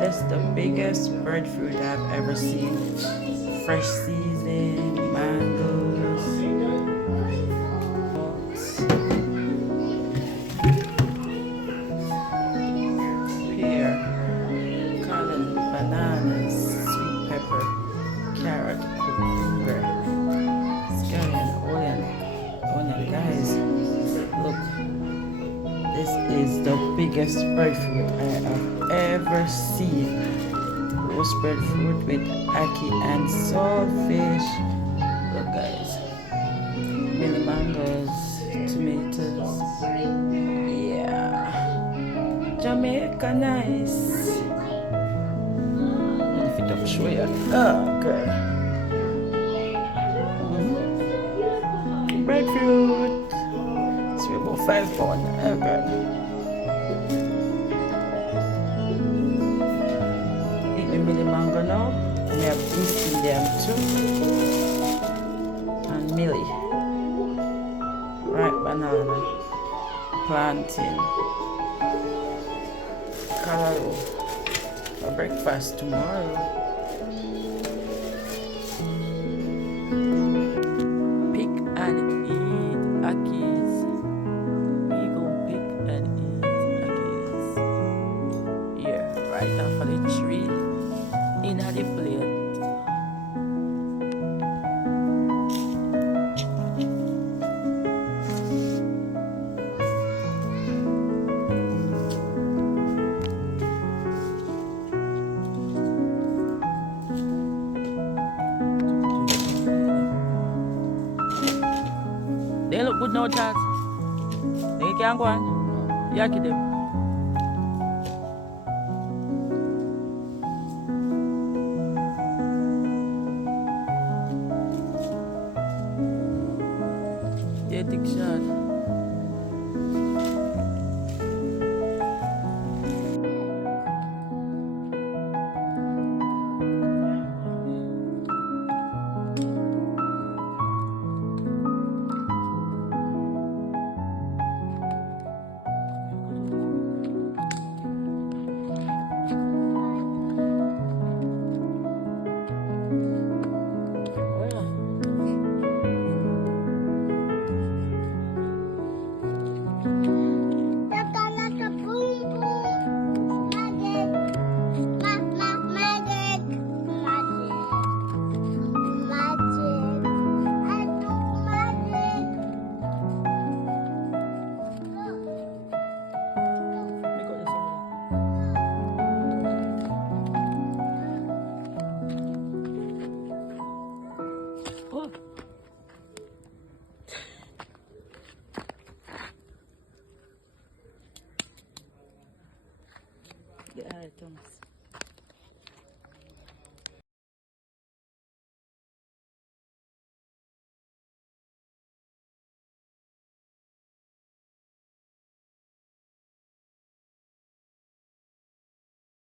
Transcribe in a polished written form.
That's the biggest breadfruit I've ever seen. Fresh season, mangoes, pear, cotton, bananas, sweet pepper, carrot, cucumber, scallion, onion. Guys, look, this is the biggest breadfruit I have ever seen. Roast breadfruit with ackee and saltfish. Look, guys, mini mangoes, tomatoes. Yeah, Jamaica nice. If it up show you. Oh, girl. Breadfruit. It's about £5. Oh, girl. Eat me mini mango now. And we have East Indian too. And Millie. Ripe banana. Plantain. Callaloo. For breakfast tomorrow. Pick and eat Ackies. We gon' pick and eat Ackies. Here, right off of the tree. In the plate. They look good now, Charles. They can't go on. Yaki them.